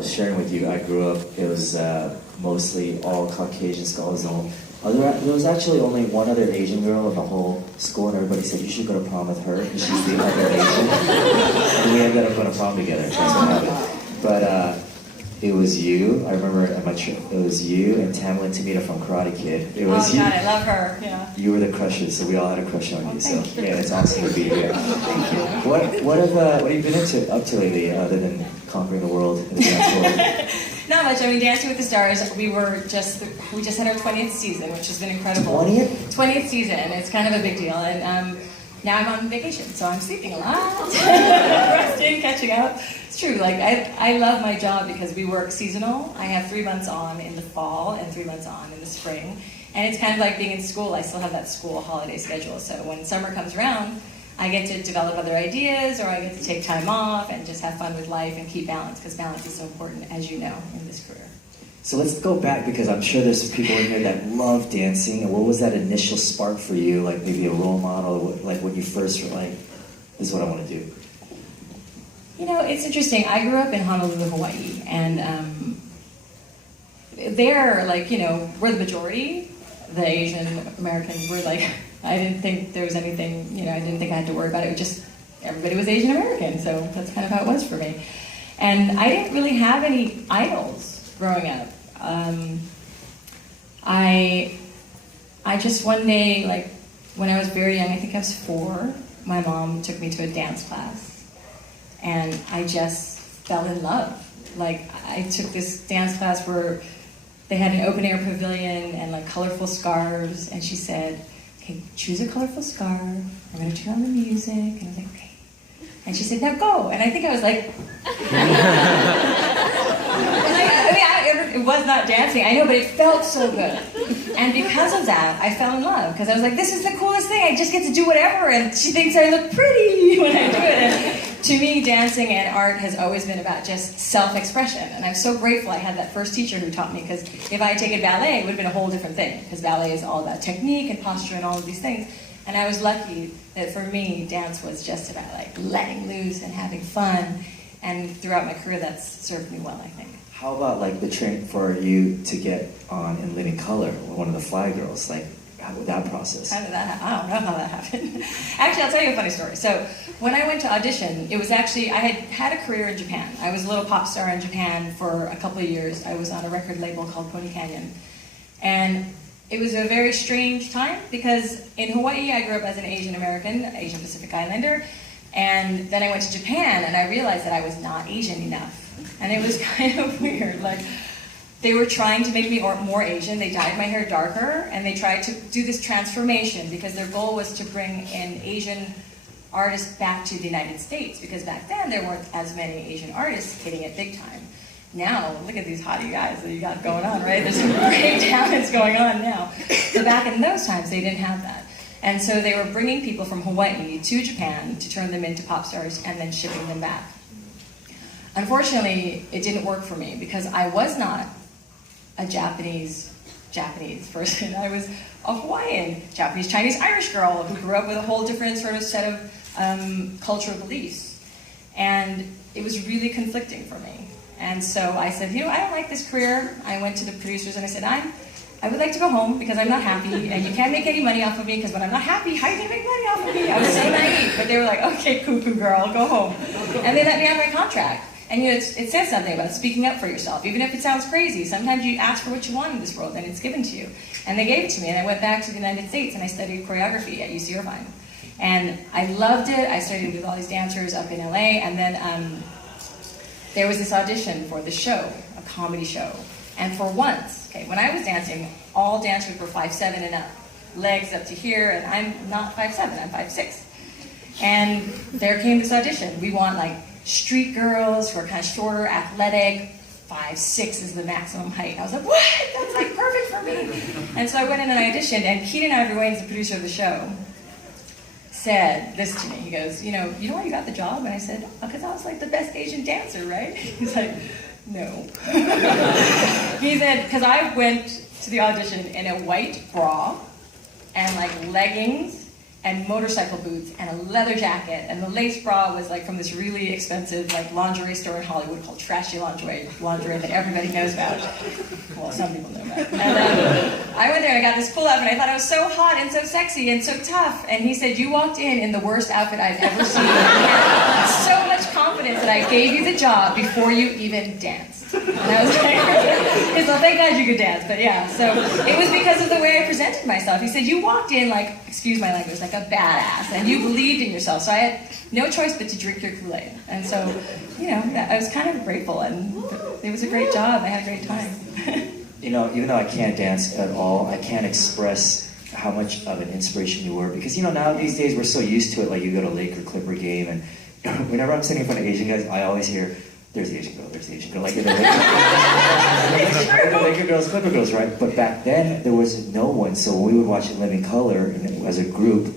was sharing with you, I grew up, it was mostly all Caucasian scholars. There was actually only one other Asian girl in the whole school, and everybody said, you should go to prom with her, because she's the other Asian. And we ended up going to prom together, that's what happened. But it was you, I remember at my trip, it was you and Tamlin Tamita from Karate Kid. It was God, I love her, yeah. You were the crushes, so we all had a crush on you, so yeah, it's awesome to be here. Thank you. What have you been up to lately, other than conquering the world in the dance world? Not much. I mean, Dancing with the Stars, we just had our 20th season, which has been incredible. 20th season. It's kind of a big deal. And now I'm on vacation, so I'm sleeping a lot, resting, catching up. It's true. Like I love my job because we work seasonal. I have 3 months on in the fall and 3 months on in the spring. And it's kind of like being in school. I still have that school holiday schedule. So when summer comes around, I get to develop other ideas, or I get to take time off and just have fun with life and keep balance, because balance is so important, as you know, in this career. So let's go back, because I'm sure there's people in here that love dancing. And what was that initial spark for you? Like maybe a role model, like when you first were like, this is what I want to do. You know, it's interesting. I grew up in Honolulu, Hawaii, and there, like, you know, we're the majority. The Asian Americans were like, I didn't think there was anything, you know, I didn't think I had to worry about it. It was just, everybody was Asian American, so that's kind of how it was for me. And I didn't really have any idols growing up. I just one day, like, when I was very young, I think I was 4, my mom took me to a dance class, and I just fell in love. Like, I took this dance class where they had an open air pavilion and like colorful scarves, and she said, okay, choose a colorful scarf, I'm gonna turn on the music, and I was like, okay. And she said, now go, and I think I was like, it was not dancing, I know, but it felt so good. And because of that, I fell in love, because I was like, this is the coolest thing, I just get to do whatever, and she thinks I look pretty when I do it. And to me, dancing and art has always been about just self-expression, and I'm so grateful I had that first teacher who taught me, because if I had taken ballet, it would have been a whole different thing, because ballet is all about technique and posture and all of these things. And I was lucky that for me, dance was just about like letting loose and having fun, and throughout my career, that's served me well, I think. How about like the training for you to get on in Living Color, one of the Fly Girls? Like, how was that process? How did that happen? I don't know how that happened. Actually, I'll tell you a funny story. So when I went to audition, it was actually, I had a career in Japan. I was a little pop star in Japan for a couple of years. I was on a record label called Pony Canyon. And it was a very strange time, because in Hawaii, I grew up as an Asian American, Asian Pacific Islander. And then I went to Japan, and I realized that I was not Asian enough. And it was kind of weird. Like, they were trying to make me more Asian. They dyed my hair darker, and they tried to do this transformation, because their goal was to bring in Asian artists back to the United States, because back then there weren't as many Asian artists hitting it big time. Now, look at these hottie guys that you got going on, right? There's some great talents going on now. But back in those times, they didn't have that. And so they were bringing people from Hawaii to Japan to turn them into pop stars and then shipping them back. Unfortunately, it didn't work for me, because I was not a Japanese person. I was a Hawaiian, Japanese, Chinese, Irish girl who grew up with a whole different sort of set of cultural beliefs. And it was really conflicting for me. And so I said, you know, I don't like this career. I went to the producers and I said, I would like to go home, because I'm not happy, and you can't make any money off of me, because when I'm not happy, how are you going to make money off of me? I was so naive. But they were like, okay, cuckoo girl, go home. And they let me on my contract. And you know, it says something about speaking up for yourself, even if it sounds crazy. Sometimes you ask for what you want in this world, and it's given to you. And they gave it to me, and I went back to the United States, and I studied choreography at UC Irvine. And I loved it. I studied with all these dancers up in LA, and then there was this audition for the show, a comedy show. And for once, okay, when I was dancing, all dancers were 5'7" and up, legs up to here, and I'm not 5'7", I'm 5'6". And there came this audition. We want like street girls who are kind of shorter, athletic, 5'6" is the maximum height. I was like, what? That's like perfect for me. And so I went in and I auditioned, and Keaton Ivory Wayne's the producer of the show, said this to me. He goes, you know why you got the job? And I said, because I was like the best Asian dancer, right? He's like, no. He said, because I went to the audition in a white bra and like leggings and motorcycle boots and a leather jacket, and the lace bra was like from this really expensive like lingerie store in Hollywood called Trashy Lingerie that everybody knows about. Well, some people know about. And I went there and I got this full outfit and I thought I was so hot and so sexy and so tough. And he said, "You walked in the worst outfit I've ever seen. You had so much confidence that I gave you the job before you even danced." And I was like, well, thank God you could dance, but yeah. So it was because of the way I presented myself. He said, "You walked in like, excuse my language, like a badass, and you believed in yourself." So I had no choice but to drink your Kool-Aid. And so, I was kind of grateful, and it was a great job. I had a great time. Even though I can't dance at all, I can't express how much of an inspiration you were, because now these days we're so used to it. Like, you go to Laker Clipper game, and whenever I'm sitting in front of Asian guys, I always hear, "There's the Asian girl, there's the Asian girl." Like, the Laker girls, Clipper girls, right? But back then, there was no one. So when we would watch it in living color, and as a group,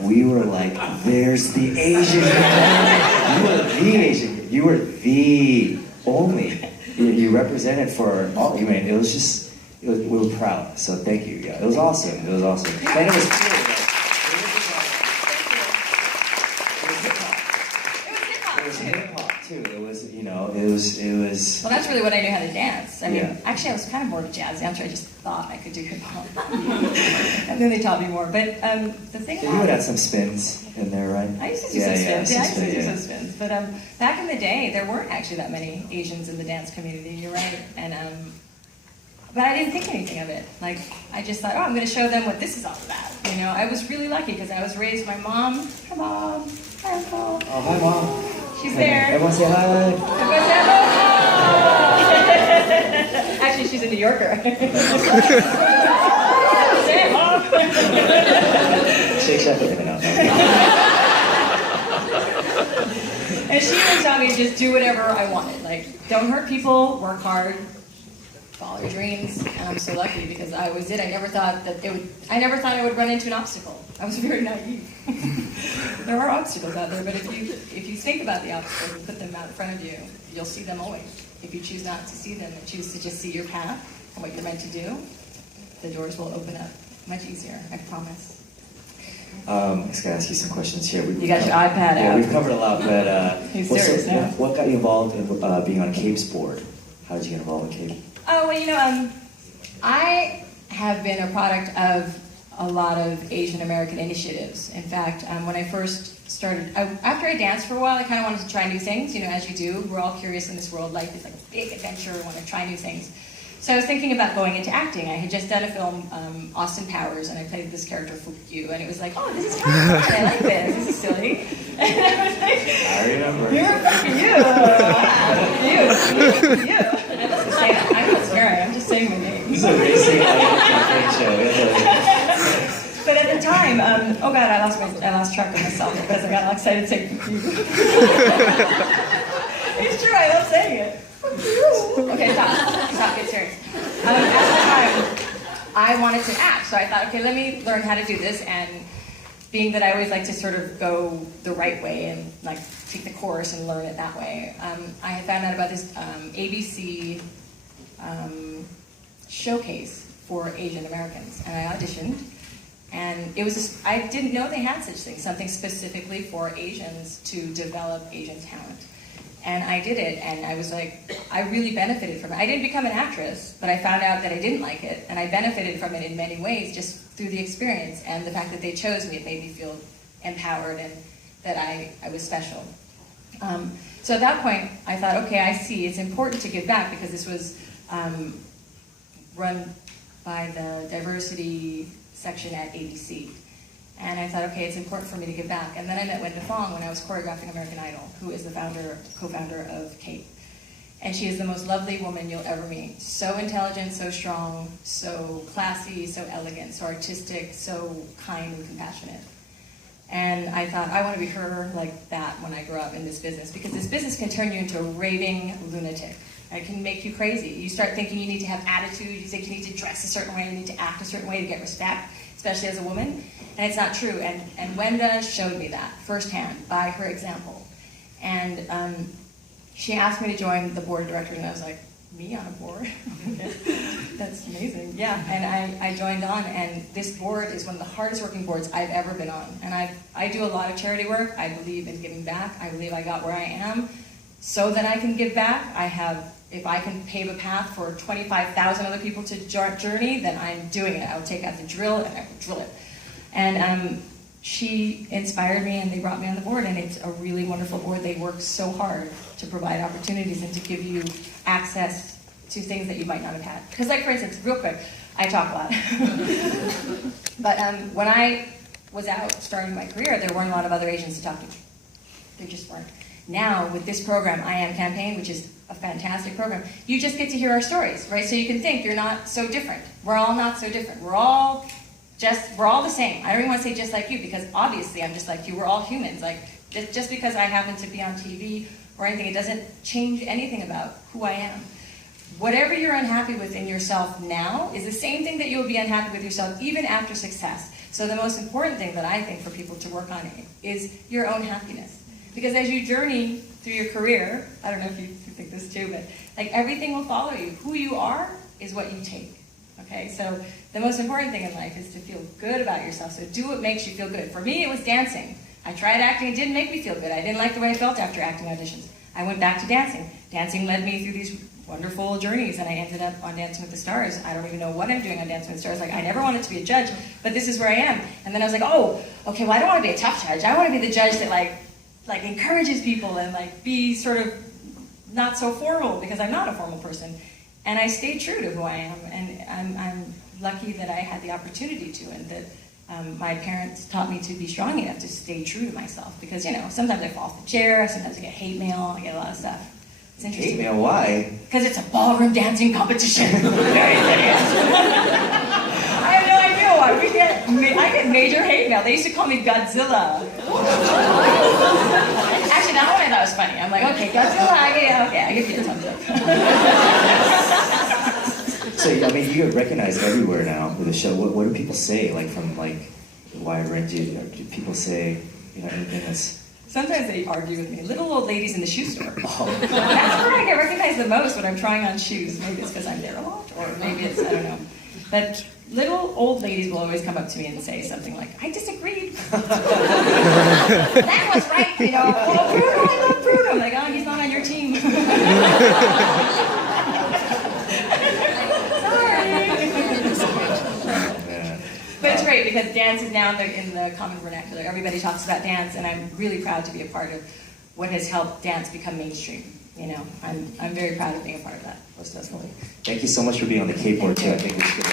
we were like, "There's the Asian girl." You were the Asian girl. You were the only. You represented for all. I mean, we were proud. So thank you. Yeah, it was awesome. And it was cool. Too. It was. Well, that's really what I knew how to dance. I mean, Yeah. Actually, I was kind of more of a jazz dancer. I just thought I could do hip hop, and then they taught me more. But the thing. So you would have some spins in there, right? I used to do some spins. Yeah, I used to do yeah. some spins. But back in the day, there weren't actually that many Asians in the dance community. You're right, and but I didn't think anything of it. Like, I just thought, I'm going to show them what this is all about. I was really lucky because I was raised. My mom. Hi, Mom. Hi, Uncle. Oh, hi, Mom. She's there. Everyone say hi. Everyone say hello. Actually, she's a New Yorker. Say it, Mom. Shake Shepherd. And she would tell me to just do whatever I wanted. Like, don't hurt people, work hard, follow your dreams. And I'm so lucky because I always did. I never thought I would run into an obstacle. I was very naive. There are obstacles out there, but if you think about the obstacles and put them out in front of you, you'll see them always. If you choose not to see them and choose to just see your path and what you're meant to do, the doors will open up much easier, I promise. I just gotta ask you some questions here. You got your iPad out. Yeah, we've covered a lot, but He's serious now. what got you involved in being on Cape's board? How did you get involved in Cape? Oh, well, I have been a product of a lot of Asian American initiatives. In fact, when I first started, after I danced for a while, I kind of wanted to try new things, as you do. We're all curious in this world. Life is like a big adventure. We want to try new things. So I was thinking about going into acting. I had just done a film, Austin Powers, and I played this character, Fuck You, and it was like, oh, this is kind of fun. I like this. This is silly. And I was like, I remember. You're fucking you. You. I'm not saying it. I'm not swearing. I'm just saying my name. This is a racing show. But at the time, oh God, I lost track of myself because I got all excited saying "fuck you." It's true. I love saying it. Okay, stop. Get serious. At the time, I wanted to act, so I thought, okay, let me learn how to do this. And being that I always like to sort of go the right way and like take the course and learn it that way, I had found out about this ABC showcase for Asian Americans, and I auditioned. And it was I didn't know they had such things, something specifically for Asians to develop Asian talent. And I did it, and I was like, I really benefited from it. I didn't become an actress, but I found out that I didn't like it, and I benefited from it in many ways just through the experience and the fact that they chose me. It made me feel empowered and that I was special. So at that point, I thought, okay, I see. It's important to give back because this was run by the diversity section at ABC. And I thought, okay, it's important for me to give back. And then I met Wendy Fong when I was choreographing American Idol, who is the co-founder of Cape. And she is the most lovely woman you'll ever meet. So intelligent, so strong, so classy, so elegant, so artistic, so kind and compassionate. And I thought, I want to be her like that when I grow up in this business, because this business can turn you into a raving lunatic. It can make you crazy. You start thinking you need to have attitude, you think you need to dress a certain way, you need to act a certain way to get respect, especially as a woman. And it's not true. And Wenda showed me that firsthand by her example. And she asked me to join the board of directors, and I was like, me on a board. That's amazing. Yeah, and I joined on, and this board is one of the hardest working boards I've ever been on. And I do a lot of charity work. I believe in giving back. I believe I got where I am so that I can give back. If I can pave a path for 25,000 other people to journey, then I'm doing it. I'll take out the drill and I will drill it. And she inspired me, and they brought me on the board, and it's a really wonderful board. They work so hard to provide opportunities and to give you access to things that you might not have had. Because, like, for instance, real quick, I talk a lot. But when I was out starting my career, there weren't a lot of other Asians to talk to. There just weren't. Now, with this program, I Am Campaign, which is a fantastic program, you just get to hear our stories, right? So you can think you're not so different. We're all not so different. We're all the same. I don't even want to say just like you, because obviously I'm just like you. We're all humans. Like, just because I happen to be on TV or anything, it doesn't change anything about who I am. Whatever you're unhappy with in yourself now is the same thing that you will be unhappy with yourself even after success. So the most important thing that I think for people to work on is your own happiness. Because as you journey through your career, I don't know if you think this too, but like everything will follow you. Who you are is what you take. Okay, so the most important thing in life is to feel good about yourself. So do what makes you feel good. For me, it was dancing. I tried acting, it didn't make me feel good. I didn't like the way I felt after acting auditions. I went back to dancing. Dancing led me through these wonderful journeys, and I ended up on Dancing with the Stars. I don't even know what I'm doing on Dancing with the Stars. Like, I never wanted to be a judge, but this is where I am. And then I was like, oh, okay, well, I don't want to be a tough judge. I want to be the judge that like encourages people and like be sort of not so formal, because I'm not a formal person. And I stayed true to who I am, and I'm lucky that I had the opportunity to, and that my parents taught me to be strong enough to stay true to myself. Because, you know, sometimes I fall off the chair, sometimes I get hate mail, I get a lot of stuff. It's interesting. Hate mail? Why? Because it's a ballroom dancing competition. Very serious. I have no idea why. I get major hate mail. They used to call me Godzilla. Actually, that one I thought was funny. I'm like, okay, Godzilla, I give you a thumbs up. So, I mean, you get recognized everywhere now with the show. What do people say? Like, from like Wide Range, do people say, you know, anything that's... Sometimes they argue with me. Little old ladies in the shoe store. Oh. That's where I get recognized the most, when I'm trying on shoes. Maybe it's because I'm there a lot, or maybe it's, I don't know. But little old ladies will always come up to me and say something like, I disagreed. That was right, you know. Oh, Bruno, I love Bruno. I'm like, oh, he's not on your team. But it's great, because dance is now in the common vernacular. Everybody talks about dance, and I'm really proud to be a part of what has helped dance become mainstream. You know, I'm very proud of being a part of that. Most definitely. Thank you so much for being on the K-board too. I think we should